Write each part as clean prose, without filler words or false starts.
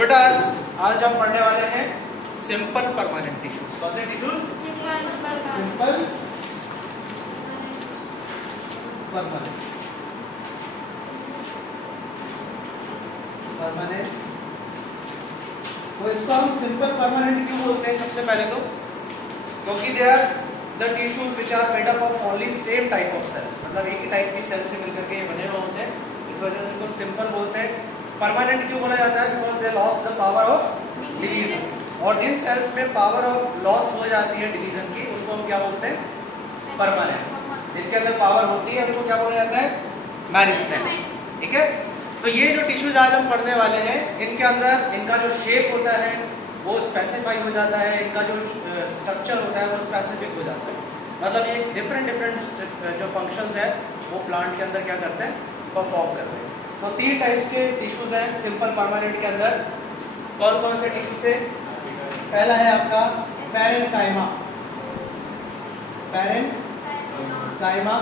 बेटा आज हम पढ़ने वाले हैं सिंपल परमानेंट टिश्यूज। कौन से टिश्यूज? Simple permanent. तो इसको हम सिंपल परमानेंट क्यों बोलते हैं? सबसे पहले तो क्योंकि they are the tissues which are made up of only same type of cells, मतलब एक ही टाइप की सेल से मिलकर के ये बने हुए होते हैं, इस वजह से इनको सिंपल बोलते हैं। परमानेंट क्यों बोला जाता है? Because they lost the power of division, और जिन सेल्स में पावर ऑफ लॉस हो जाती है डिवीजन की, उनको हम क्या बोलते हैं? परमानेंट। जिनके अंदर पावर होती है उनको क्या बोला जाता है? मेरिस्टेम। ठीक है, तो ये जो टिश्यूज आज हम पढ़ने वाले हैं, इनके अंदर इनका जो शेप होता है वो स्पेसिफाई हो जाता है, इनका जो स्ट्रक्चर होता है वो स्पेसिफिक हो जाता है। मतलब ये डिफरेंट जो फंक्शंस है वो प्लांट के अंदर क्या करते हैं? परफॉर्म करते हैं। तो 3 टाइप्स के टिश्यूज हैं सिंपल परमानेंट के अंदर। कौन कौन से टिश्यूज थे? पहला है आपका पैरेन्काइमा। पैरेन्काइमा,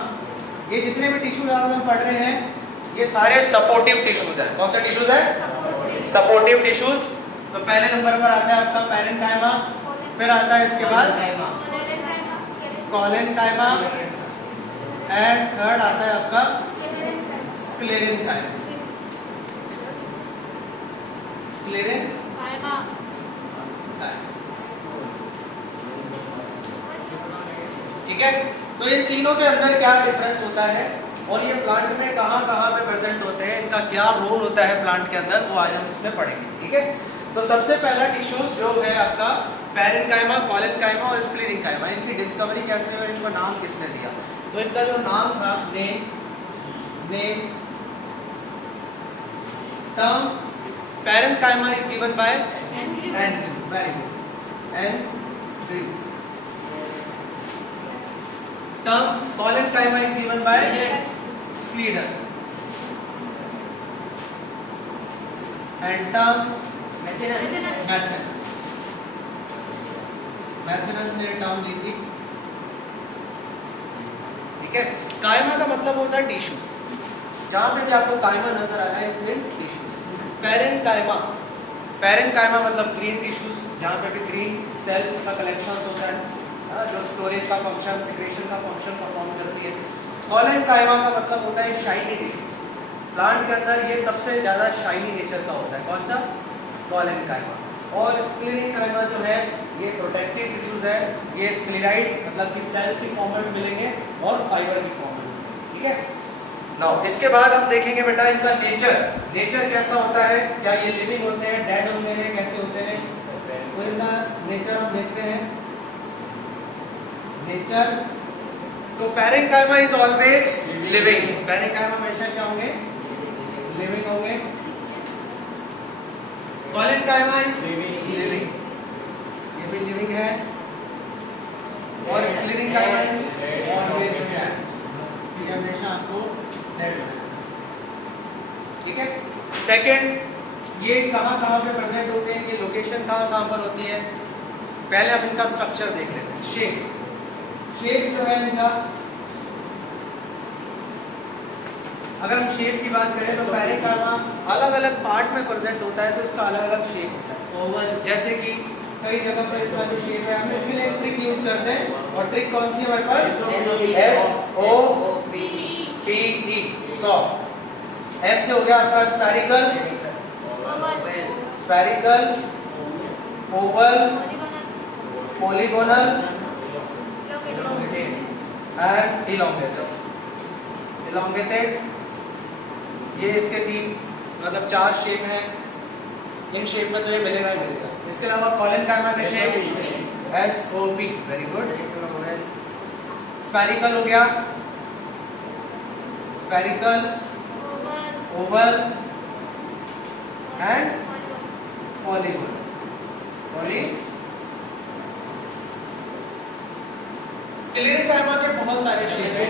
ये जितने भी टिश्यूज आज हम पढ़ रहे हैं ये सारे सपोर्टिव टिश्यूज हैं। कौन सा टिश्यूज है? Supportive tissues. तो पहले नंबर पर आता है आपका पैरेन्काइमा, फिर आता है इसके बाद कोलेनकाइमा, एंड थर्ड आता है आपका स्क्लेरेनकाइमा। स्क्लेरेनकाइमा। ठीक है, तो इन तीनों के अंदर क्या डिफरेंस होता है और ये प्लांट में कहाँ कहाँ पे प्रेजेंट होते हैं, इनका क्या रोल होता है प्लांट के अंदर, वो आज हम इसमें पढ़ेंगे। ठीक है, तो सबसे पहला टिश्यूज जो है आपका पैरेन्काइमा, कोलेनकाइमा और स्क्लेरेनकाइमा। इनकी डिस्कवरी कैसे हुई, इनका नाम किसने दिया? तो इनका जो नाम था, name term parenchyma is given by Andrew. Very good, Andrew. Term collenchyma is given by Schleiden, and term Mettenius ने टर्म दी थी। ठीक है, काइमा का मतलब होता है टिश्यू। जहां पे भी आपको काइमा नजर आ रहा है, इट मींस टिश्यूज। पैरेन्काइमा मतलब ग्रीन टिश्यूज, जहां पे भी ग्रीन सेल्स का कलेक्शन होता है, जो स्टोरेज का फंक्शन, सिक्रेशन का फंक्शन परफॉर्म करती है। कोलेनकाइमा का मतलब होता है शाइनी टिश्यूज। प्लांट के अंदर ये सबसे ज्यादा शाइनी नेचर का होता है। कौन सा? कोलेनकाइमा। और स्क्लेरेनकाइमा जो है ये प्रोटेक्टिव टिश्यूज है, ये स्क्लेराइड मतलब कि सेल्स की फॉर्म में मिलेंगे और फाइबर की फॉर्म में। ठीक है, नाउ इसके बाद हम देखेंगे बेटा इनका नेचर कैसा होता है। क्या ये लिविंग होते हैं, डेड होते हैं, कैसे होते हैं? तो इनका नेचर हम देखते हैं। नेचर तो parenchyma is always living. Parenchyma हमेशा क्या होंगे? लिविंग होंगे। कोलेनकाइमा इज लिविंग, ये भी लिविंग है। और स्क्लेरेनकाइमा इज ऑलवेज डेड, ये हमेशा आपको डेड होगा। ठीक है, सेकंड ये कहाँ कहाँ पे प्रेजेंट होते हैं, ये लोकेशन कहाँ कहाँ पर होती है? पहले हम इनका स्ट्रक्चर देख लेते हैं। शेप जो है इनका, अगर हम शेप की बात करें तो पैरेन्काइमा अलग अलग पार्ट में प्रेजेंट होता है, तो इसका अलग अलग शेप होता है। ओवल, जैसे कि कई जगह पर इसका जो शेप है, हम इसके लिए एक ट्रिक यूज करते हैं, और ट्रिक कौन सी है हमारे पास? SOPE, soft. एस से हो गया आपका spherical, Oval, polygonal and elongated. ये इसके 3 मतलब 4 शेप हैं। इन शेप में तो ये मिलेगा ही मिलेगा। इसके अलावा कोलेनकाइमा के shape SOP, very good. Spherical हो गया, spherical, Oval and polygonal. Sclerenchyma के बहुत सारे शेप हैं।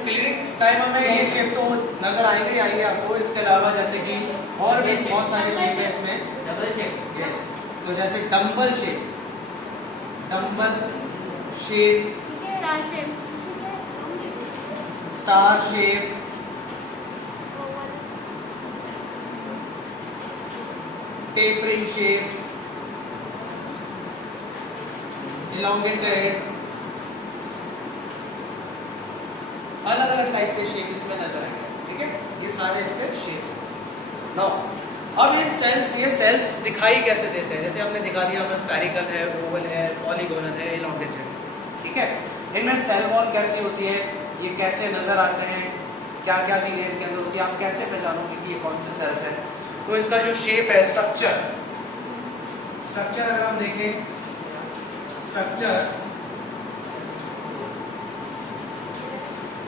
स्क्लेरेनकाइमा में ये शेप तो नजर आएंगे आपको। इसके अलावा जैसे कि और भी बहुत सारे शेप है इसमें। Double shape, yes. तो जैसे dumbbell shape, star shape, tapering shape, elongated, अलग अलग टाइप के शेप इसमें नजर आएंगे। ठीक है, ये सारे इसके शेप्स। नाउ अब ये सेल्स दिखाई कैसे देते हैं? जैसे हमने दिखा दिया, हमें स्फेरिकल है, ओवल है, पॉलीगोनल है, elongated। ठीक है, इनमें सेल वॉल कैसी होती है, ये कैसे नजर आते हैं, क्या क्या चीजें इनके अंदर होती है, आप कैसे पहचानोगे कि ये कौन से सेल्स है? तो इसका जो शेप है, स्ट्रक्चर अगर हम देखें, स्ट्रक्चर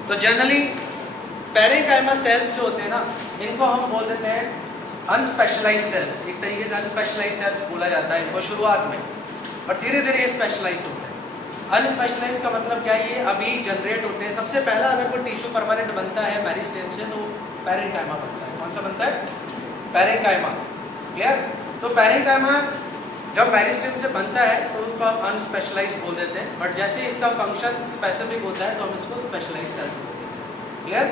तो जनरली पैरेंकाइमा सेल्स जो होते हैं ना, इनको हम बोल देते हैं अनस्पेशलाइज्ड सेल्स। एक तरीके से अनस्पेशलाइज्ड सेल्स बोला जाता है इनको शुरुआत में, और धीरे धीरे ये स्पेशलाइज्ड होते हैं। अनस्पेशलाइज्ड का मतलब क्या है? ये अभी जनरेट होते हैं। सबसे पहला अगर कोई टिश्यू परमानेंट बनता है मेरिस्टेम से, तो पैरेंकाइमा बनता है। कौन सा बनता है? पैरेंकाइमा। क्लियर? तो पैरेंकाइमा जब मेरिस्टेम से बनता है तो उसको आप अनस्पेशलाइज्ड बोल देते हैं, बट जैसे इसका फंक्शन स्पेसिफिक होता है तो हम इसको स्पेशलाइज्ड सेल्स बोलते हैं। क्लियर?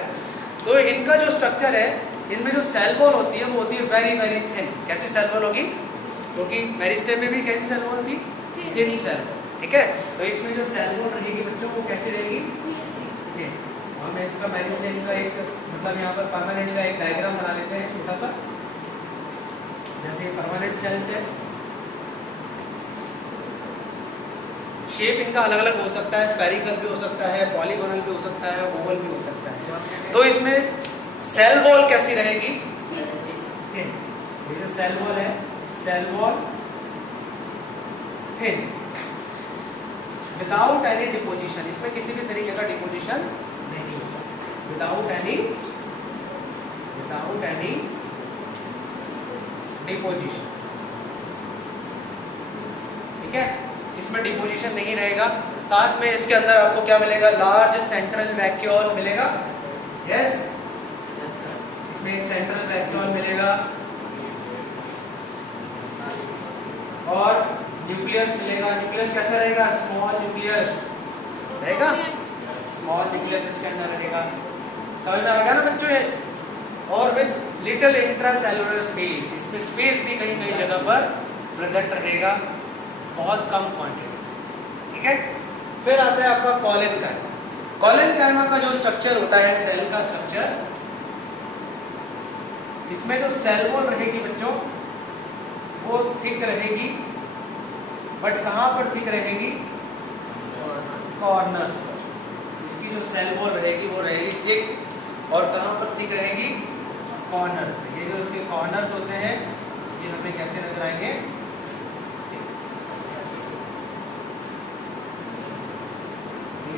तो इनका जो स्ट्रक्चर है, इनमें जो सेल वॉल होती है वो होती है वेरी वेरी थिन। कैसी सेल वॉल होगी? क्योंकि मेरिस्टेम में भी कैसी सेल वॉल थी? Thin cell wall. ठीक है, तो इसमें जो सेल वॉल रहेगी बच्चों, वो कैसी रहेगी? हमें इसका मेरिस्टेम का एक मतलब यहाँ पर परमानेंट का एक डायग्राम बना लेते हैं छोटा सा। जैसे परमानेंट सेल्स है, शेप इनका अलग अलग हो सकता है, स्फेरिकल भी हो सकता है, पॉलीगोनल भी हो सकता है, ओवल भी हो सकता है। तो इसमें सेल वॉल कैसी रहेगी? थिन। ये जो सेल वॉल है, cell wall thin, without any deposition. इसमें किसी भी तरीके का डिपोजिशन नहीं होगा, विदाउट एनी डिपोजिशन। ठीक है, इसमें डिपोजिशन नहीं रहेगा। साथ में इसके अंदर आपको क्या मिलेगा? लार्ज सेंट्रल वैक्यूल मिलेगा। यस, इसमें एक सेंट्रल वैक्यूल मिलेगा और न्यूक्लियस मिलेगा। न्यूक्लियस कैसा रहेगा? स्मॉल न्यूक्लियस रहेगा, स्मॉल न्यूक्लियस इसके अंदर रहेगा। समझ में आएगा ना बच्चों ये? और विद लिटिल इंट्रासेलुलर स्पेस, इसमें स्पेस भी कहीं कहीं जगह पर प्रेजेंट रहेगा, बहुत कम क्वांटिटी। ठीक है, फिर आता है आपका कॉलेनकाइमा। कॉलेनकाइमा का जो स्ट्रक्चर होता है, सेल का स्ट्रक्चर, इसमें जो सेल वॉल रहेगी बच्चों, वो थिक रहेगी, बट कहां पर थिक रहेगी? कॉर्नर्स पर। इसकी जो सेल वॉल रहेगी वो रहेगी थिक, और कहां पर थिक रहेगी? कॉर्नर्स पे। ये जो इसके कॉर्नर्स होते हैं, ये हमें कैसे नजर आएंगे?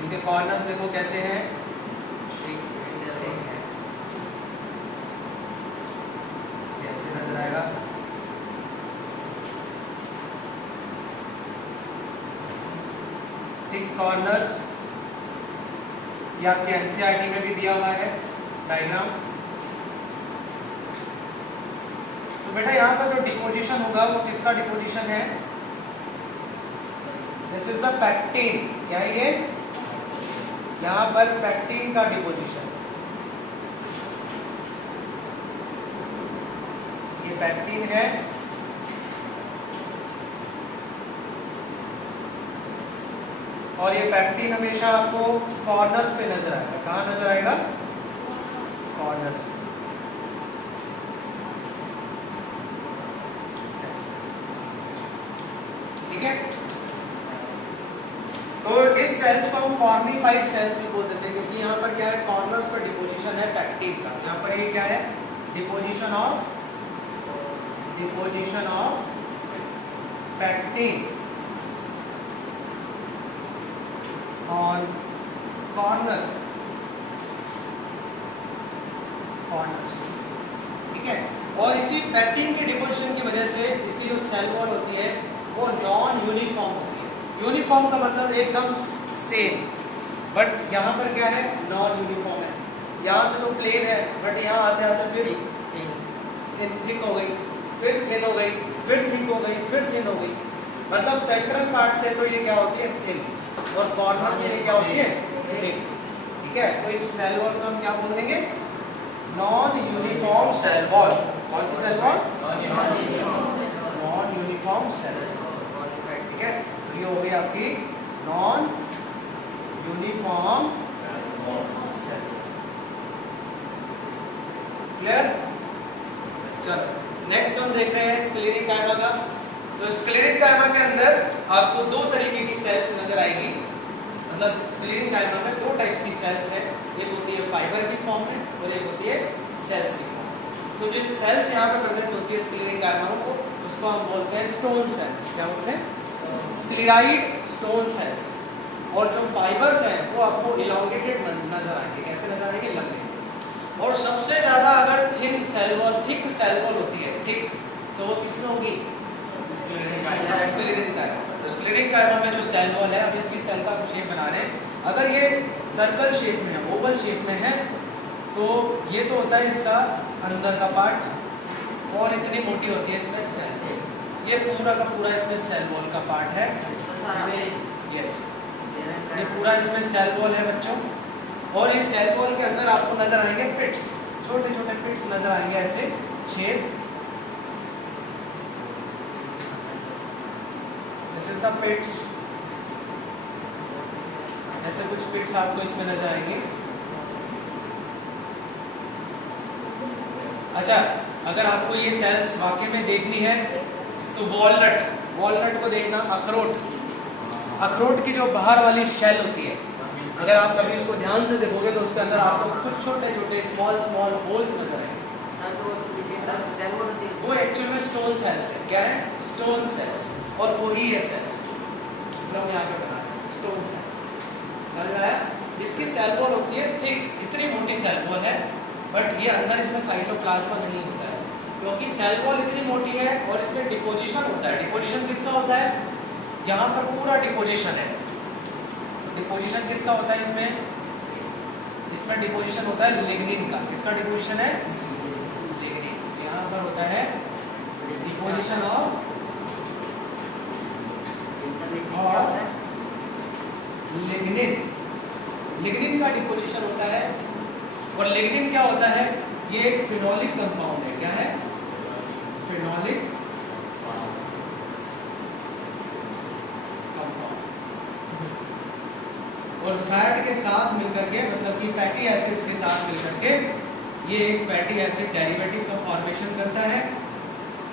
इसके कॉर्नर्स देखो कैसे हैं? कैसे नजर आएगा? थिक कॉर्नर्स, ये आपके एनसीईआरटी में भी दिया हुआ है डायग्राम। तो बेटा यहाँ पर जो डिपोजिशन होगा वो किसका डिपोजिशन है? This is the pectin. क्या है ये? यहाँ पर पैक्टिन का डिपोजिशन। ये पैक्टिन है, और ये पैक्टिन हमेशा आपको कॉर्नर्स पे नजर आएगा। कहाँ नजर आएगा? कॉर्नर्स पे। ठीक है, तो इस सेल्स को हम कॉर्निफाइड सेल्स भी बोल देते हैं, क्योंकि यहाँ पर क्या है? कॉर्नर्स पर डिपोजिशन है पैक्टिन का। यहाँ पर ये क्या है? Deposition of pectin on corners. ठीक है, और इसी पैक्टिन के डिपोजिशन की वजह से इसकी जो सेल वॉल होती है वो नॉन यूनिफॉर्म होती है। यूनिफॉर्म का मतलब एकदम सेम, बट यहाँ पर क्या है? नॉन यूनिफॉर्म है। यहाँ से तो प्लेन है, बट यहाँ आते आते फिर थिक हो गई, फिर थिन हो गई, फिर थिक हो गई, फिर थिन हो गई। मतलब सेंट्रल पार्ट से तो ये क्या होती है? थिन, और कॉर्नर से ये क्या होती है? थिक। ठीक है, तो इस सेल वॉल को हम क्या बोल देंगे? Non uniform cell wall. कौन सी सेल वॉल? आपकी नॉन यूनिफॉर्म सेल। क्लियर? चलो नेक्स्ट हम देख रहे हैं स्क्लेरिक कायमा का। तो स्क्लेरिक कायमा के अंदर आपको दो तरीके की सेल्स नजर आएगी, मतलब स्क्लेरिक कायमा में दो टाइप की सेल्स है, एक होती है फाइबर की फॉर्म में और एक होती है सेल्स की फॉर्म में। तो जो सेल्स यहाँ पे प्रेजेंट होती है स्क्लेरिक कायमा को, उसको हम बोलते हैं स्टोन सेल्स। क्या बोलते हैं? Sclereid stone cells. और जो फाइबर्स हैं वो आपको इलॉन्गेटेड नजर आएंगे। कैसे नजर आएंगे? लंबे। और सबसे ज्यादा अगर thin cell wall, thick cell wall होती है, थिक, तो वो किसमें होगी? स्क्लेरिक कायमा। तो स्क्लेरिक कायमा में जो सेल वॉल है, अब इसकी सेल का शेप बना रहे हैं। अगर ये सर्कल शेप में है, ओवल शेप में है, तो ये तो होता है इसका अंदर का पार्ट, और इतनी मोटी होती है इसमें सेल। ये पूरा का पूरा इसमें सेल वॉल का पार्ट है। यस, ये पूरा इसमें सेल वॉल है बच्चों। और इस सेल वॉल के अंदर आपको नजर आएंगे पिट्स, छोटे छोटे पिट्स नजर आएंगे, ऐसे छेद। This is the pits. ऐसे कुछ पिट्स आपको इसमें नजर आएंगे। अच्छा, अगर आपको ये सेल्स वाकई में देखनी है तो वॉलनट को देखना। अखरोट की जो बाहर वाली शेल होती है, अगर आप कभी उसको ध्यान से देखोगे तो उसके अंदर आपको कुछ छोटे छोटे स्मॉल होल्स नजर आएंगे। वो एक्चुअल में स्टोन सेल्स है। क्या है? Stone cells. और वो ही है सेल्स, मतलब यहाँ पे बना है स्टोन सेल्स। समझ में आया? इसकी सेल वॉल होती है थिक, इतनी मोटी सेल वॉल है, बट ये अंदर इसमें साइटोप्लाज्मा नहीं होता है, क्योंकि सेल वॉल इतनी मोटी है और इसमें डिपोजिशन होता है। डिपोजिशन किसका होता है? यहाँ पर पूरा डिपोजिशन है। डिपोजिशन किसका होता है इसमें डिपोजिशन होता है लिग्निन का। किसका डिपोजिशन है? लिग्निन। यहाँ पर होता है डिपोजिशन ऑफ लिग्निन। लिग्निन का डिपोजिशन होता है। और लिग्निन क्या होता है? ये एक फिनोलिक कंपाउंड है। क्या है? Phenolic compound. और फैट के साथ मिलकर के, मतलब कि फैटी एसिड्स के साथ मिलकर के ये एक फैटी एसिड डेरिवेटिव का फॉर्मेशन करता है।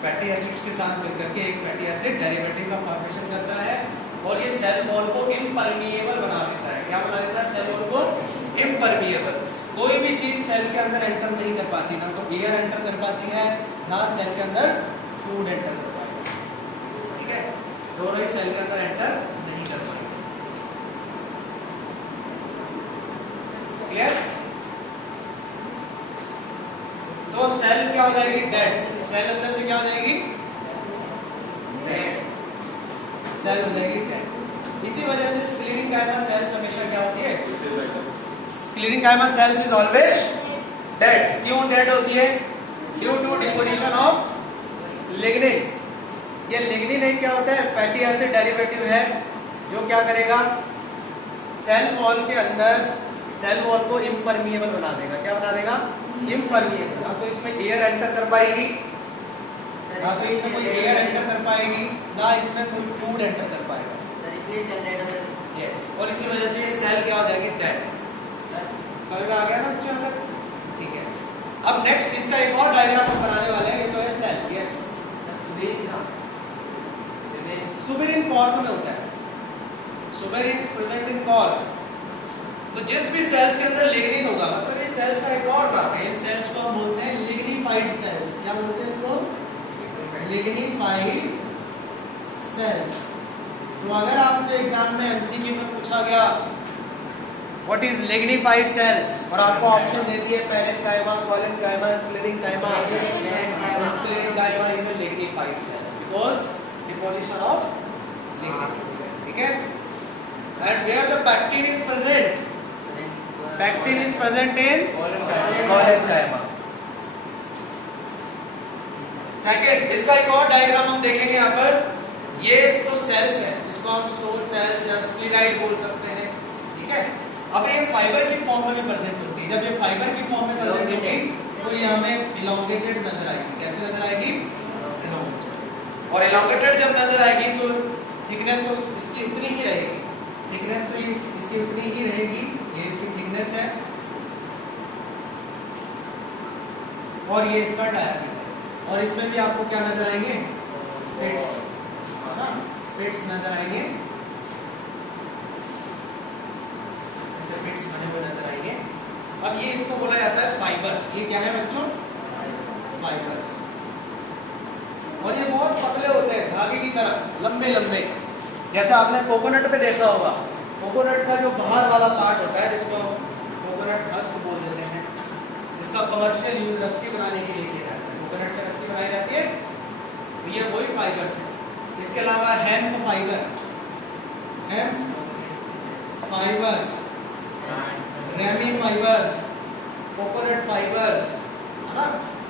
फैटी एसिड्स के साथ मिलकर के एक फैटी एसिड डेरिवेटिव का फॉर्मेशन करता है, और ये सेल वॉल को इम्परमिएबल बना देता है। क्या बना देता है? सेल वॉल को इम्परमिएबल। कोई भी चीज सेल के अंदर एंटर नहीं कर पाती, ना तो एयर एंटर कर पाती है, ना सेल के अंदर फूड एंटर कर पाती है। ठीक है, दोनों ही सेल के अंदर एंटर नहीं कर पाएंगे। क्लियर? तो सेल क्या हो जाएगी? डेड। सेल अंदर से क्या हो जाएगी? डेड। सेल हो जाएगी डेड। इसी वजह से स्क्लेरिक कायमा सेल्स हमेशा क्या होती है? Sclerenchyma cells is always dead. क्यों डेड होती है? Due to deposition of lignin. ये लिग्निन एक क्या होता है? फैटी एसिड डेरिवेटिव है, जो क्या करेगा? सेल वॉल के अंदर सेल वॉल को इम्परमिएबल बना देगा। क्या बना देगा? इम्परमिएबल। ना तो इसमें एयर एंटर कर पाएगी, ना तो इसमें कोई एयर एंटर कर पाएगी, ना इसमें कोई फूड एंटर कर पाएगा। यस, और इसी वजह से ये सेल क्या हो जाएगी? डेड। समझ में आ गया ना बच्चों अंदर? ठीक है। अब नेक्स्ट इसका एक और डायग्राम हम बनाने वाले हैं। ये तो है सेल। यस, सुबेरिन कॉर्क में होता है। Suberin is present in cork. तो जिस भी सेल्स के अंदर लिग्निन होगा, मतलब ये सेल्स का एक और भाग है। इस सेल्स को हम बोलते हैं लिग्निफाइड सेल्स। क्या बोलते हैं इसको? Lignified cells. तो अगर आपसे एग्जाम में एमसीक्यू में पूछा गया व्हाट इज लिग्निफाइड सेल्स, और आपको ऑप्शन दे दिए पैरेन्काइमा, कोलेन्काइमा, स्क्लेरेन्काइमा, तो sclerenchyma is a lignified cells because deposition of lignin. ठीक है? And where the pectin is present? Pectin is present in collenchyma. Second, इसका एक और डायग्राम हम देखेंगे यहाँ पर। ये तो सेल्स है, इसको हम स्टोन सेल्स या स्क्लेराइड बोल सकते हैं। ठीक है? अब ये फाइबर की फॉर्म में भी प्रेजेंट होती है। जब ये फाइबर की फॉर्म में प्रेजेंट होगी तो ये हमें इलोंगेटेड नजर आएगी। कैसे नजर आएगी? इलोंगेटेड। और इलोंगेटेड जब नजर आएगी तो थिकनेस तो इसकी उतनी ही रहेगी, थिकनेस तो इसकी उतनी ही रहेगी, ये इसकी थिकनेस है और ये इसका डायमीटर। और इसमें भी आपको क्या नजर आएंगे, फिट्स, है ना, फिट्स नजर आएंगे, ऐसे फिट्स बने हुए नजर आएंगे। अब ये इसको बोला जाता है फाइबर्स। ये क्या है बच्चों, फाइबर्स। और ये बहुत पतले होते हैं, धागे की तरह लंबे लंबे, जैसा आपने कोकोनट पे देखा होगा। कोकोनट का जो बाहर वाला पार्ट होता है जिसको कोकोनट हस्क बोल देते हैं, जिसका कमर्शियल यूज रस्सी बनाने के लिए किया जाता है, कोकोनट से रस्सी बनाई जाती है, तो ये वही फाइबर्स है। इसके अलावा hemp fibre, hemp fibres, ramie fibres, coconut fibres, है ना,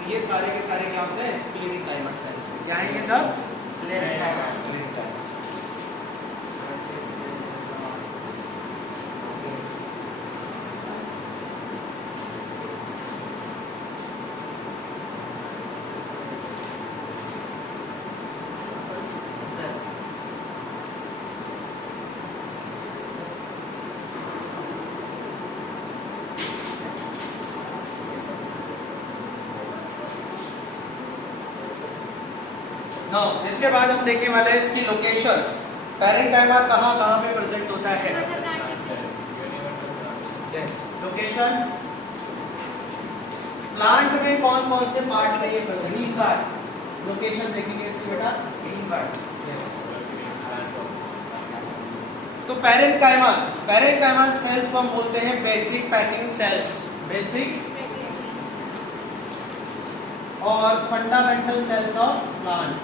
ये सारे के सारे क्या होते हैं, स्क्लेरेंकाइमा सेल्स। क्या है ये सब, स्क्लेरेंकाइमा। इसके बाद हम देखने वाले हैं इसकी लोकेशंस। पैरेंकाइमा कहाँ कहाँ पे प्रेजेंट होता है, लोकेशन। प्लांट में कौन कौन से पार्ट में ये प्रेजेंट, ग्रीन पार्ट, लोकेशन देखेंगे इसकी बेटा, ग्रीन पार्ट। तो पैरेंकाइमा, पैरेंकाइमा सेल्स को हम बोलते हैं बेसिक पैकिंग सेल्स, बेसिक और fundamental cells of plant,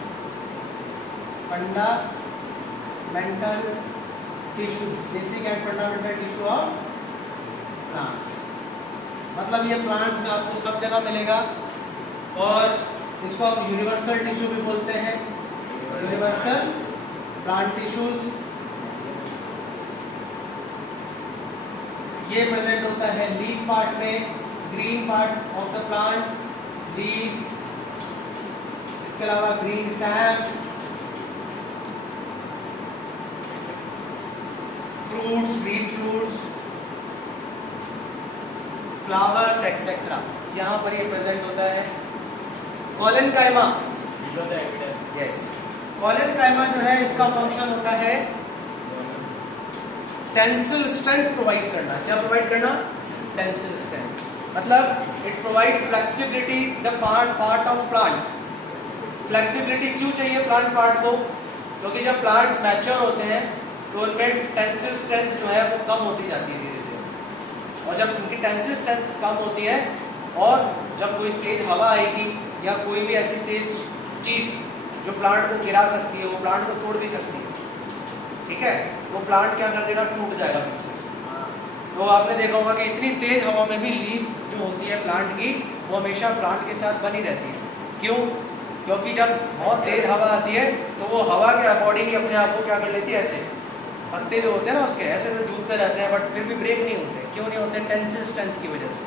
fundamental tissues, basic and fundamental tissue of plants. मतलब ये प्लांट्स में आपको सब जगह मिलेगा। और इसको आप यूनिवर्सल टिश्यू भी बोलते हैं, यूनिवर्सल प्लांट टिश्यूज। ये प्रेजेंट होता है लीफ पार्ट में, green part of the plant, leaf, इसके अलावा green stem, fruits, green fruits, flowers etcetera, यहाँ पर ये प्रेजेंट होता है। कॉलेनकाइमा, यस, कॉलेनकाइमा जो है इसका फंक्शन होता है टेंसिल स्ट्रेंथ प्रोवाइड करना। क्या प्रोवाइड करना, टेंसिल स्ट्रेंथ, मतलब it provide flexibility the part of plant. Flexibility क्यों चाहिए प्लांट पार्ट को, क्योंकि जब प्लांट्स मैच्योर होते हैं तो उनमें टेंसिल स्ट्रेंथ जो है वो कम होती जाती है धीरे धीरे। और जब उनकी टेंसिल स्ट्रेंथ कम होती है और जब कोई तेज हवा आएगी या कोई भी ऐसी तेज चीज जो प्लांट को गिरा सकती है, वो प्लांट को तोड़ भी सकती है, ठीक है, वो प्लांट क्या कर देगा, टूट जाएगा पीछे से। तो आपने देखा होगा कि इतनी तेज हवा में भी लीफ जो होती है प्लांट की, वो हमेशा प्लांट के साथ बनी रहती है। क्यों, क्योंकि जब बहुत तेज हवा आती है तो वो हवा के अकॉर्डिंग ही अपने आप को क्या कर लेती है, ऐसे पत्ते जो होते हैं ना उसके ऐसे से जूझते रहते हैं, बट फिर भी ब्रेक नहीं होते। क्यों नहीं होते, टेंसिल स्ट्रेंथ की वजह से।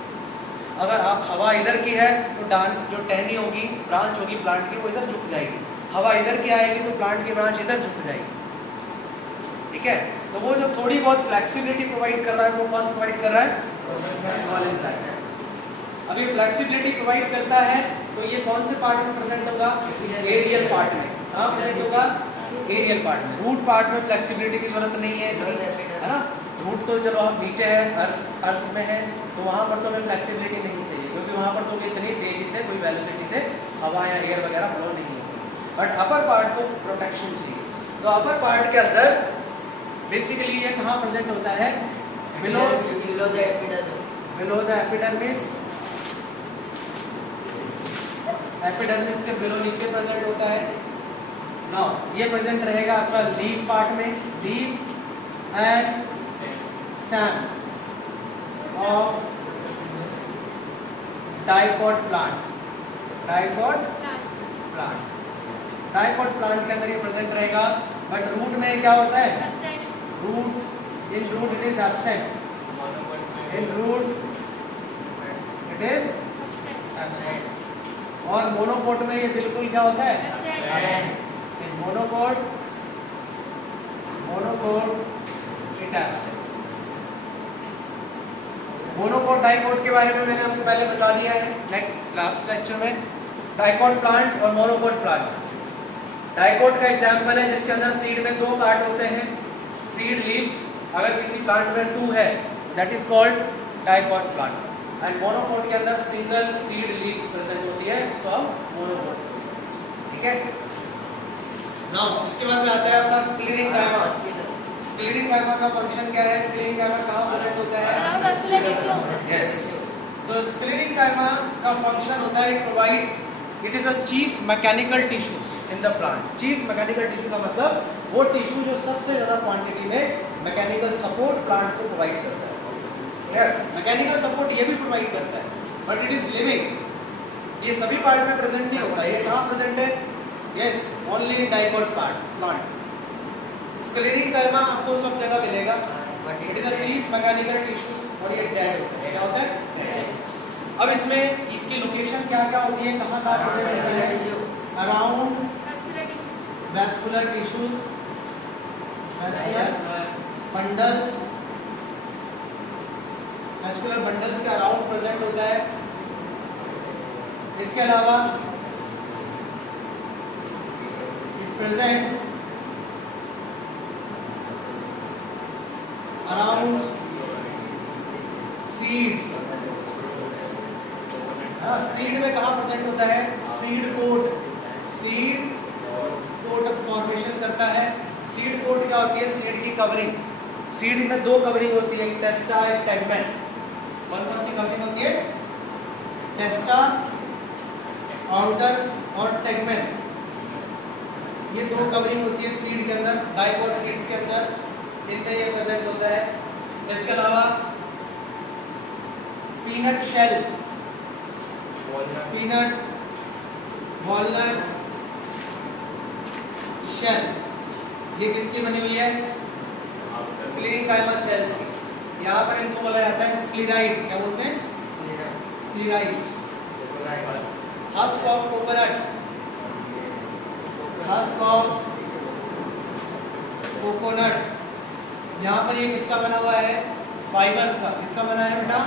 अगर आप हवा इधर की है तो जो टहनी होगी, ब्रांच होगी प्लांट की, वो इधर झुक जाएगी। हवा इधर की आएगी तो प्लांट की ब्रांच इधर झुक जाएगी, ठीक है। तो वो जो थोड़ी बहुत फ्लेक्सिबिलिटी प्रोवाइड कर रहा है वो कौन प्रोवाइड कर रहा है, अभी फ्लेक्सिबिलिटी प्रोवाइड करता है। तो ये कौन से पार्ट में प्रेजेंट होगा, एरियल पार्ट में। कहाँ प्रेजेंट होगा, एरियल पार्ट में। रूट पार्ट में फ्लेक्सिबिलिटी की जरूरत नहीं है ना, रूट तो चलो आप नीचे है, अर्थ में है, तो वहाँ पर तो हमें फ्लेक्सिबिलिटी नहीं चाहिए, क्योंकि वहाँ पर तो इतनी तेजी से कोई वेलोसिटी से हवा या एयर वगैरह फ्लो नहीं होती। बट अपर पार्ट को प्रोटेक्शन चाहिए। तो अपर पार्ट के अंदर बेसिकली ये कहाँ प्रेजेंट होता है, बिलो द एपिडर्मिस, एपिडर्मिस के बिलो नीचे प्रेजेंट होता है। नाउ ये प्रेजेंट रहेगा आपका लीफ पार्ट में, leaf and stem of dicot plant, dicot plant के अंदर ये प्रेजेंट रहेगा। बट रूट में क्या होता है, root in root it is absent, in root it is absent. और मोनोकोट में ये बिल्कुल क्या होता है, इन मोनोकोट मोनोकोट इटैप सेल्स। मोनोकोट डाइकोट के बारे में मैंने आपको पहले बता दिया है नेक्स्ट लास्ट लेक्चर में। डाइकोट प्लांट और मोनोकोट प्लांट। डाइकोट का एग्जांपल है जिसके अंदर सीड में 2 पार्ट होते हैं, सीड लीव्स। अगर किसी प्लांट में 2 है that is called dicot plant. And monocot के अंदर सिंगल सीड लीव्स प्रेजेंट होती है, इसको मोनोकोट। ठीक है। नाउ इसके बाद में आता है आपका स्क्लीनिंग कायमा। स्क्लीनिंग कायमा का फंक्शन क्या है? स्क्लीनिंग कायमा कहाँ प्रेजेंट होता है? यस। तो स्क्लीनिंग कायमा का फंक्शन होता है provide, it is a chief mechanical tissues in the plant. Chief mechanical tissue का मतलब वो टिश्यू जो सबसे ज्यादा क्वांटिटी में मैकेनिकल सपोर्ट प्लांट को प्रोवाइड करता है। मैकेनिकल सपोर्ट ये भी प्रोवाइड करता है, बट इट इज लिविंग। ये सभी पार्ट में प्रेजेंट नहीं होता। ये कहाँ प्रेजेंट है? Yes, only dicot plant. Sclerenchyma आपको सब जगह मिलेगा। It is a chief mechanical tissues और ये डेड होता है। क्या होता है? अब इसमें इसकी लोकेशन क्या क्या होती है, कहाँ कहाँ प्रेजेंट होती है? Around vascular tissues, vascular bundles, vascular bundles के अराउंड प्रेजेंट होता है। इसके अलावा प्रेजेंट अराउंड सीड्स। सीड में कहाँ प्रेजेंट होता है? Seed coat. Seed coat formation करता है। सीड कोट क्या होती है? सीड की कवरिंग। सीड में 2 कवरिंग होती है, टेस्टा और टेगमेन। कौन सी कवरिंग होती है? टेस्टा आउटर और टेगमेन, ये 2 कवरिंग होती है सीड के अंदर। डाइकोट सीड्स के अंदर इनमें ये प्रेजेंट होता है। इसके अलावा peanut shell, peanut walnut shell, ये किसकी बनी हुई है? स्क्लीनिंग कायमा सेल्स की। यहाँ पर इनको बोला जाता है स्क्लीराइड। क्या बोलते हैं? Sclereids. Husk of coconut, husk of coconut. यहाँ पर ये किसका बना हुआ है? फाइबर्स का। किसका बना है बेटा?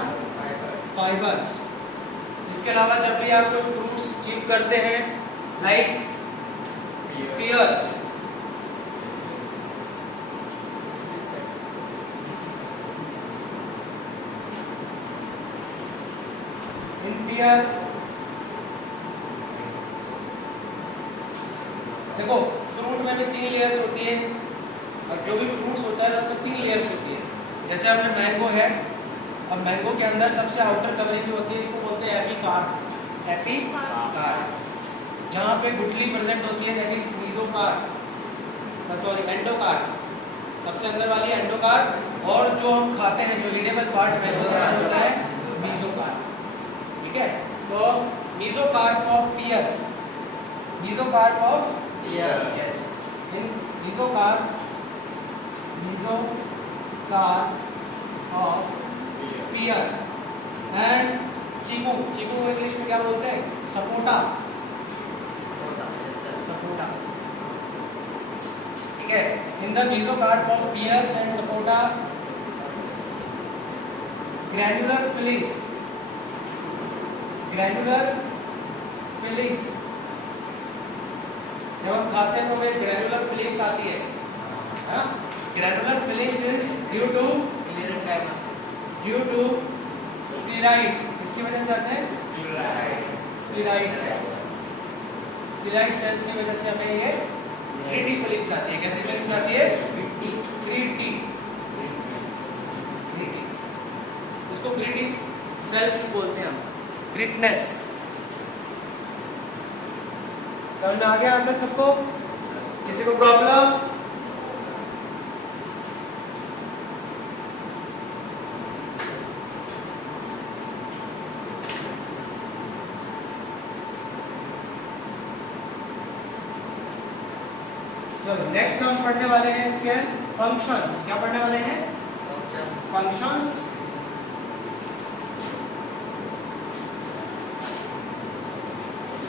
फाइबर्स। इसके अलावा जब भी आप लोग फ्रूट्स चीप करते हैं लाइक पियर, इन पियर देखो फ्रूट में भी 3 लेयर्स होती है, और जो भी फ्रूट्स होता है उसमें 3 लेयर्स होती है। जैसे आपने मैंगो है, और मैंगो के अंदर सबसे आउटर कवरिंग जो होती है इसको बोलते हैं एपिकार्प। एपिकार्प। जहाँ पे गुठली प्रेजेंट होती है that is mesocarp, sorry endocarp. सबसे अंदर वाली एंडोकार्प, और जो हम खाते हैं जो रीडेबल पार्ट मैंगो का होता है मीजोकार्प। ठीक है। तो mesocarp of pear, mesocarp of pear, yes, in mesocarp, mesocarp of pear. And chikoo, चीकू को इंग्लिश में क्या बोलते हैं? Sapota, sapota. ठीक है। In the mesocarp of pears and sapota granular fillings, granular fillings, जब हम खाते हैं तो हमें ग्रैन्युलर फिलिंग्स आती है। Granular fillings is due to sclereid. इसकी वजह से आते हैं स्क्लेराइड सेल्स। स्क्लेराइड सेल्स की वजह से हमें ये ग्रिटी फिलिंग्स आती है। कैसी फिलिंग्स आती है? Gritty, gritty. उसको ग्रिटी सेल्स भी बोलते हैं हम, ग्रिटनेस। समझ में आ गया अंदर सबको? किसी को प्रॉब्लम? चलो नेक्स्ट हम पढ़ने वाले हैं इसके फंक्शंस। क्या पढ़ने वाले हैं? फंक्शंस।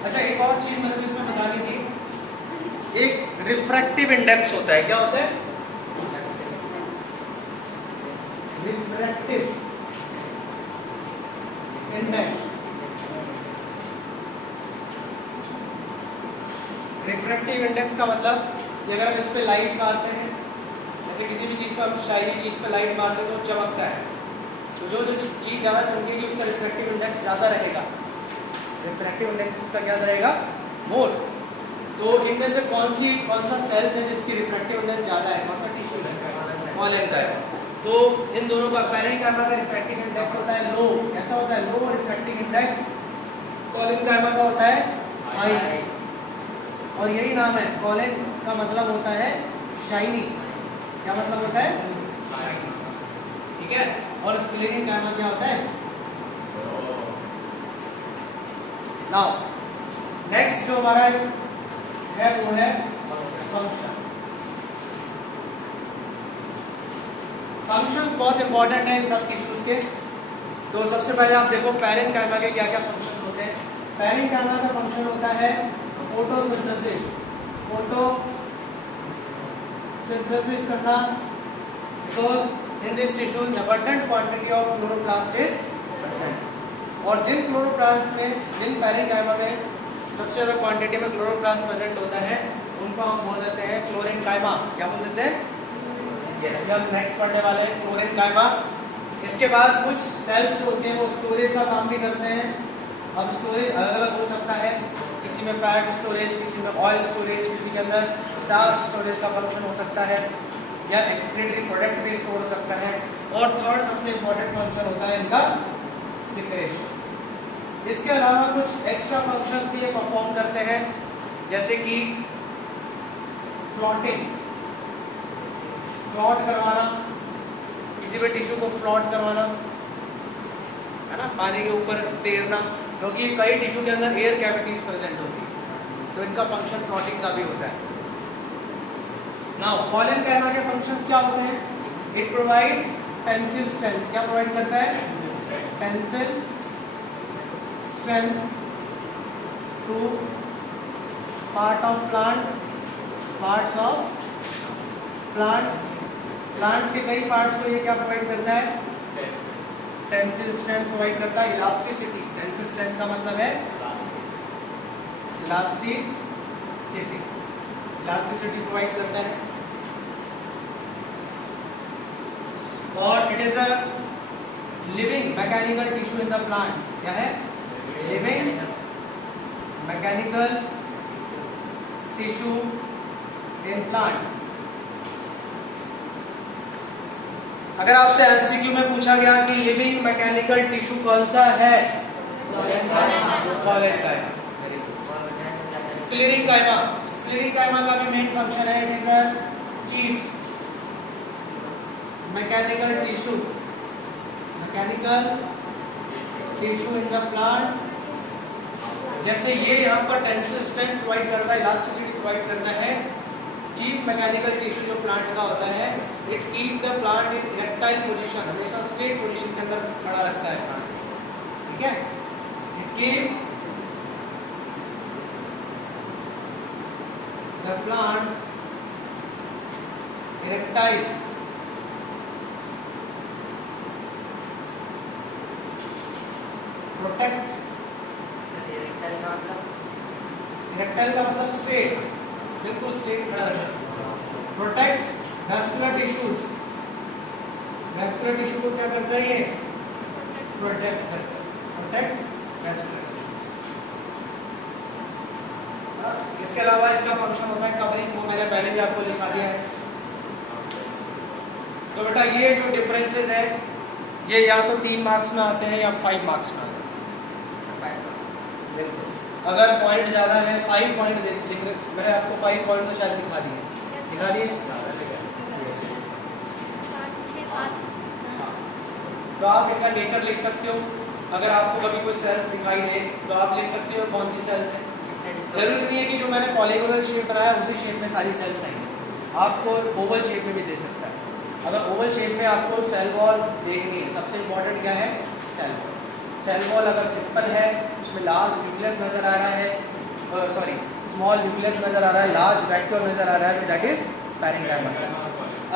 अच्छा, एक और चीज मैंने इसमें बतानी थी, एक रिफ्रैक्टिव इंडेक्स होता है। क्या होता है? रिफ्रैक्टिव इंडेक्स का मतलब कि अगर हम इस पे लाइट मारते हैं, जैसे किसी भी चीज़ पर शाइनी चीज़ पे लाइट मारते हैं तो चमकता है, तो जो जो चीज़ ज़्यादा चमकेगी उसका रिफ्रैक्टिव इंडेक्स ज़्यादा रहेगा। रिफ्रैक्टिव इंडेक्स उसका क्या रहेगा? मोर। तो इनमें से कौन सा सेल्स है जिसकी रिफ्रैक्टिव इंडेक्स ज़्यादा है? कौन सा टिश्यू है? कॉलेनकाइमा। तो इन दोनों का पैरेंकाइमा का रिफ्रैक्टिव इंडेक्स होता है लो। कैसा होता है? लो रिफ्रैक्टिव इंडेक्स। कॉलेनकाइमा का होता है हाई। और यही नाम है, कॉलेन का मतलब होता है शाइनी। क्या मतलब होता है? शाइनी। ठीक है। और स्क्लेरेनकाइमा क्या होता है? नाउ नेक्स्ट जो हमारा है वो है फंक्शन। फंक्शंस बहुत इंपॉर्टेंट है इन सब टिश्यूज के। तो सबसे पहले आप देखो पैरेंकाइमा के क्या क्या फंक्शंस होते हैं। पैरेंकाइमा का फंक्शन होता है फोटोसिंथेसिस। फोटोसिंथेसिस करना, because in this tissues abundant quantity of chloroplast is present। और जिन क्लोरोप्लास्ट में, जिन पैरेंकाइमा में सबसे ज़्यादा क्वांटिटी में क्लोरोप्लास्ट प्रेजेंट होता है उनको हम बोल देते हैं क्लोरेनकाइमा। क्या बोल देते हैं? यस, हम नेक्स्ट पढ़ने वाले हैं क्लोरेनकाइमा। इसके बाद कुछ सेल्स जो होते हैं वो स्टोरेज का काम भी करते हैं। अब स्टोरेज अलग अलग हो सकता है, किसी में फैट स्टोरेज, किसी में ऑयल स्टोरेज, किसी के अंदर स्टार्च स्टोरेज का फंक्शन हो सकता है, या एक्सक्रीटरी प्रोडक्ट भी स्टोर हो सकता है। और थर्ड सबसे इंपॉर्टेंट फंक्शन होता है इनका सिक्रेशन। इसके अलावा कुछ एक्स्ट्रा फंक्शंस भी ये परफॉर्म करते हैं, जैसे कि फ्लॉटिंग, फ्लॉट करवाना, किसी भी टिश्यू को फ्लॉट करवाना, है ना, पानी के ऊपर तैरना, क्योंकि कई टिश्यू के अंदर एयर कैविटीज प्रेजेंट होती है, तो इनका फंक्शन फ्लॉटिंग का भी होता है। नाउ कॉलेनकाइमा के फंक्शंस क्या होते हैं? It provide tensile strength. क्या प्रोवाइड करता है? Tensile strength to part of plant, parts of plants. Plants के कई पार्ट्स को ये क्या प्रोवाइड करता है? टेंसिल स्ट्रेंथ प्रोवाइड करता है। इलास्टिसिटी, टेंसिल स्ट्रेंथ का मतलब है इलास्टिसिटी, इलास्टिसिटी प्रोवाइड करता है। और it is a living mechanical tissue in the plant. क्या है? Living mechanical tissue in plant. अगर आपसे एमसीक्यू में पूछा गया कि लिविंग मैकेनिकल टिश्यू कौन सा है? कॉलेनकाइमा। स्क्लेरेनकाइमा, स्क्लेरेनकाइमा का भी मेन फंक्शन है, it is a chief mechanical tissue, mechanical tissue in the plant. जैसे ये यहाँ पर टेंसिल स्ट्रेंथ प्रोवाइड करता है, इलास्टिसिटी प्रोवाइड करता है। चीफ मैकेनिकल टिश्यू जो प्लांट का होता है, it keep the plant in erectile position, हमेशा स्ट्रेट पोजीशन के अंदर खड़ा रखता है प्लांट। ठीक है? It keep the plant erectile, protect. Erectile का मतलब स्ट्रेट, बिल्कुल स्ट्रेट खड़ा रहना। Protect vascular tissues, vascular tissue को क्या करता है? ये प्रोटेक्ट करता है, प्रोटेक्ट वैस्कुलर टिश्यूज। इसके अलावा इसका फंक्शन होता है कवरिंग, वो मैंने पहले भी आपको दिखा दिया है। तो बेटा ये जो डिफरेंसेस है ये या तो 3 मार्क्स में आते हैं या 5 मार्क्स में आते हैं। बिल्कुल, अगर पॉइंट ज़्यादा है 5 पॉइंट लिख रहे, मैंने आपको 5 पॉइंट तो शायद दिखा दिए, दिखा दिए। तो आप इनका नेचर लिख सकते हो। अगर आपको कभी कोई सेल्स दिखाई दे तो आप लिख सकते हो कौन सी सेल्स है। जरूरी नहीं है कि जो मैंने पॉलीगोनल शेप बनाया उसी शेप में सारी सेल्स आएंगी, आपको ओवल शेप में भी दे सकता है। अगर ओवल शेप में आपको सेल वॉल देखनी है, सबसे इंपॉर्टेंट क्या है? Cell wall. सेल वॉल अगर सिंपल है, उसमें लार्ज न्यूक्लियस नजर आ रहा है, सॉरी स्मॉल न्यूक्लियस नजर आ रहा है, लार्ज वैक्यूल नजर आ रहा है, दैट इज पैरेंकाइमा सेल्स।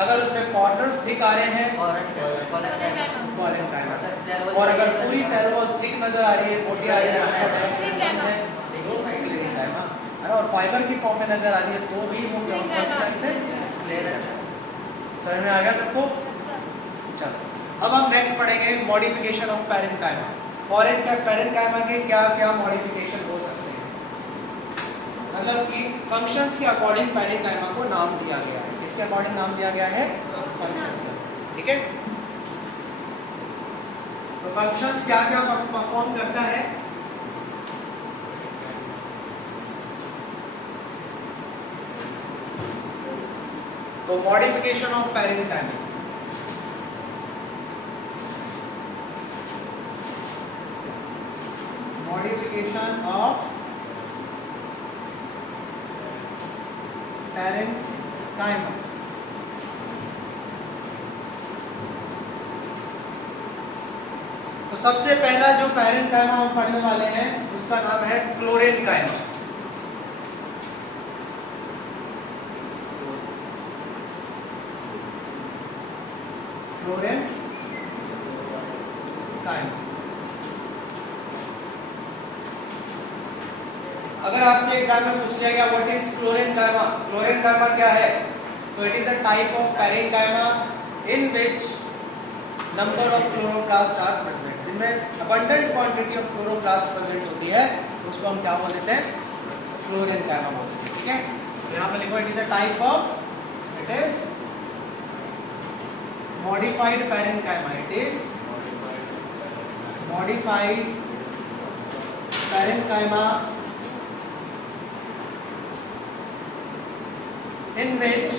अगर उसमें कॉर्नर्स थिक आ रहे हैं, कॉलेनकाइमा। और अगर पूरी सेल वॉल थिक नजर आ रही है, 40 आ रही है, है ना, और फाइबर की फॉर्म में नजर आ रही है तो भी वो क्या कौन सी सेल्स है? समझ में आ गया सबको? चलो अब हम नेक्स्ट पढ़ेंगे मॉडिफिकेशन ऑफ पैरेन्काइमा। पैरेन्काइमा के क्या क्या मॉडिफिकेशन हो सकते हैं, मतलब कि फंक्शंस के अकॉर्डिंग पैरेन्काइमा को नाम दिया गया है। किसके अकॉर्डिंग नाम दिया गया है? फंक्शंस का। ठीक है, तो फंक्शंस क्या क्या परफॉर्म करता है? तो modification of parenchyma, modification of parenchyma. तो सबसे पहला जो पैरेन्काइमा हम पढ़ने वाले हैं उसका नाम है क्लोरेन्काइमा। क्लोरेन्काइमा। अगर आपसे एग्जाम में पूछ लिया गया व्हाट इज क्लोरेन्काइमा, क्लोरेन्काइमा क्या है, तो it is a type of parenchyma in which number of chloroplast are present, जिनमें abundant quantity of chloroplast present होती है, उसको हम क्या बोल देते हैं? क्लोरेन्काइमा बोलते हैं। ठीक है, तो यहाँ पर लिखो it is a type of, it is modified parenchyma, it is modified parenchyma in which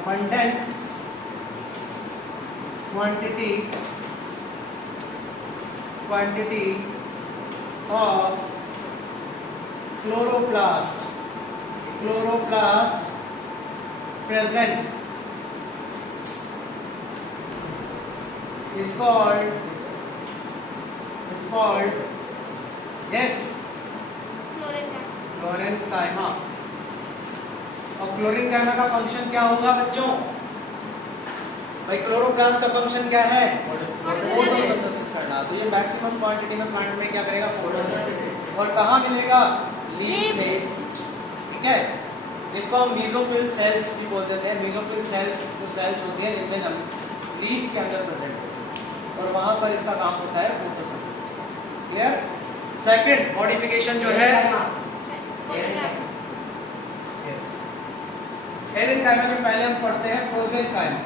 abundant quantity of chloroplast present is called yes क्लोरेन्काइमा। और क्लोरेन्काइमा का फंक्शन क्या होगा बच्चों? भाई क्लोरोप्लास्ट का फंक्शन क्या है? फोटोसिंथेसिस करना। तो ये मैक्सिमम क्वांटिटी में प्लांट में क्या करेगा? फोटोसिंथेसिस। और कहाँ मिलेगा? लीफ में। ठीक है, इसको हम मीजोफिल सेल्स भी बोलते थे। मीजोफिल सेल्स जो सेल्स होती है इनमें लीफ के अंदर प्रेजेंट होती है और वहां पर इसका काम होता है फोटोसिंथेसिस का। क्लियर? सेकंड मॉडिफिकेशन जो है पैरेन्काइमा के पहले हम पढ़ते हैं प्रोजेन्काइमा।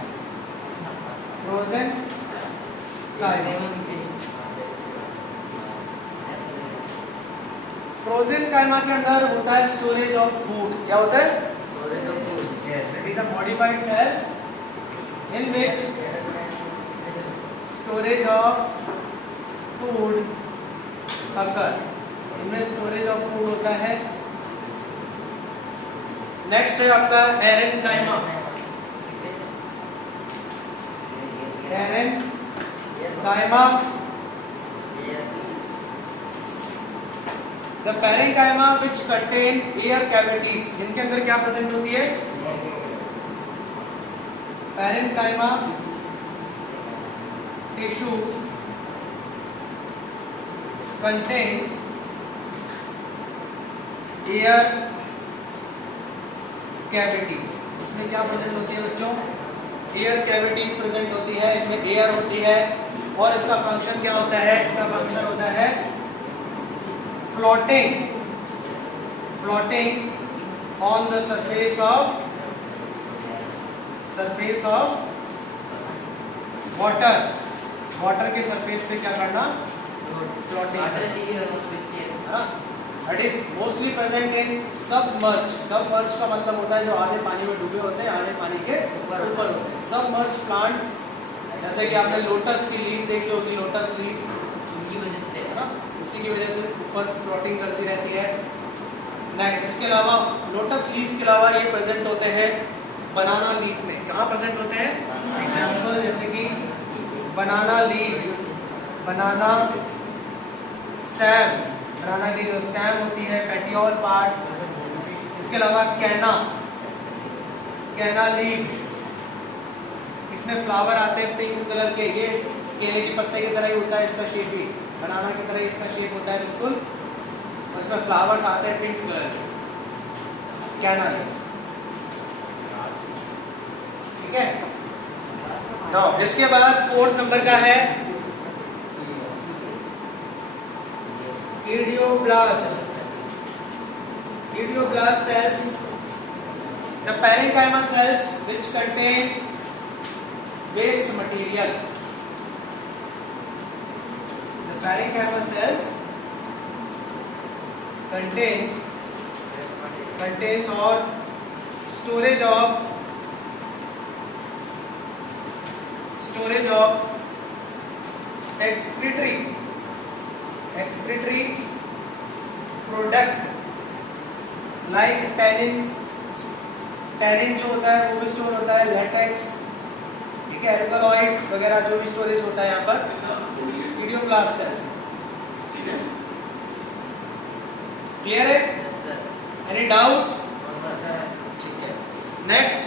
प्रोजेन्काइमा के अंदर होता है स्टोरेज ऑफ फूड। क्या होता है? Storage of food. Yes, it is a modified cells in which storage of food occur. इनमें स्टोरेज ऑफ फूड होता है। नेक्स्ट है आपका aerenchyma. Aerenchyma, the parenchyma which contain air cavities, जिनके अंदर क्या प्रेजेंट होती है? Parenchyma tissue contains air cavities. इसमें क्या प्रेजेंट होती है बच्चों? एयर कैविटीज प्रेजेंट होती है, इनमें एयर होती है। और इसका फंक्शन क्या होता है? इसका फंक्शन होता है floating on the surface of water के सरफेस पे क्या करना? Floating. It is mostly present in submerge. Submerge का मतलब होता है जो आधे पानी में डूबे होते हैं, आधे पानी के ऊपर होते हैं। सबमर्ज प्लांट, जैसे कि आपने लोटस की लीफ देखी होगी, लोटस लीफ है ना, उसी की वजह से ऊपर फ्लोटिंग करती रहती है। नहीं, इसके अलावा लोटस लीफ के अलावा ये प्रेजेंट होते हैं बनाना लीफ में। कहाँ प्रेजेंट होते हैं? एग्जाम्पल जैसे कि बनाना लीफ, बनाना स्टेम, बनाना की जो स्टेम होती है, पेटियोल पार्ट। इसके अलावा कैना लीफ, इसमें फ्लावर आते हैं पिंक कलर के, ये केले के पत्ते की तरह ही होता है इसका शेप भी। बनाना की तरह इसका शेप होता है बिल्कुल, उसमें फ्लावर्स आते हैं पिंक कलर के, कैनालिस, ठीक है। नाउ इसके बाद 4th नंबर का है idioblast. Idioblast cells, the parenchyma cells which contain waste material. The parenchyma cells contains or storage of excretory product like tannin जो होता है वो भी स्टोर होता है, लेटेक्स, ठीक है, एल्कलॉइड्स वगैरह जो भी स्टोरेज होता है यहाँ पर इडियोब्लास्ट सेल्स, ठीक है। क्लियर है? Any doubt? ठीक है। नेक्स्ट,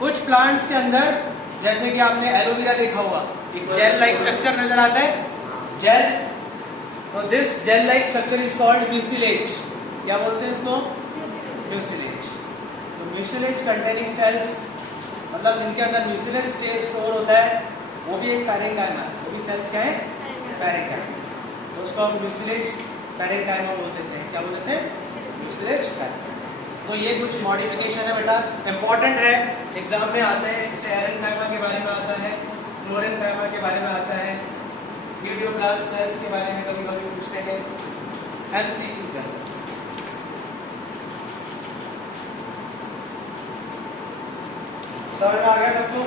कुछ प्लांट्स के अंदर जैसे कि आपने एलोवेरा देखा होगा, एक जेल लाइक स्ट्रक्चर नजर आता है, जेल, तो this gel like structure is called mucilage. क्या बोलते हैं इसको? म्यूसिलेज। तो म्यूसिलेज कंटेनिंग सेल्स, मतलब जिनके अंदर म्यूसिलेज स्टोर होता है, वो भी एक पैरेंकाइमा है, वो भी सेल्स क्या है? पैरेंकाइमा। तो उसको हम म्यूसिलेज पैरेंकाइमा बोल देते हैं। क्या बोल देते हैं? Mucilage parenchyma. तो ये कुछ मॉडिफिकेशन है बेटा, इंपॉर्टेंट है, एग्जाम में आते हैं। जैसे एरेनकाइमा के बारे में आता है, फ्लोरेनकाइमा के बारे में आता है, इडियोब्लास्ट सेल्स के बारे में कभी कभी पूछते हैं, एमसीक्यू का। समझ में आ गया सबको?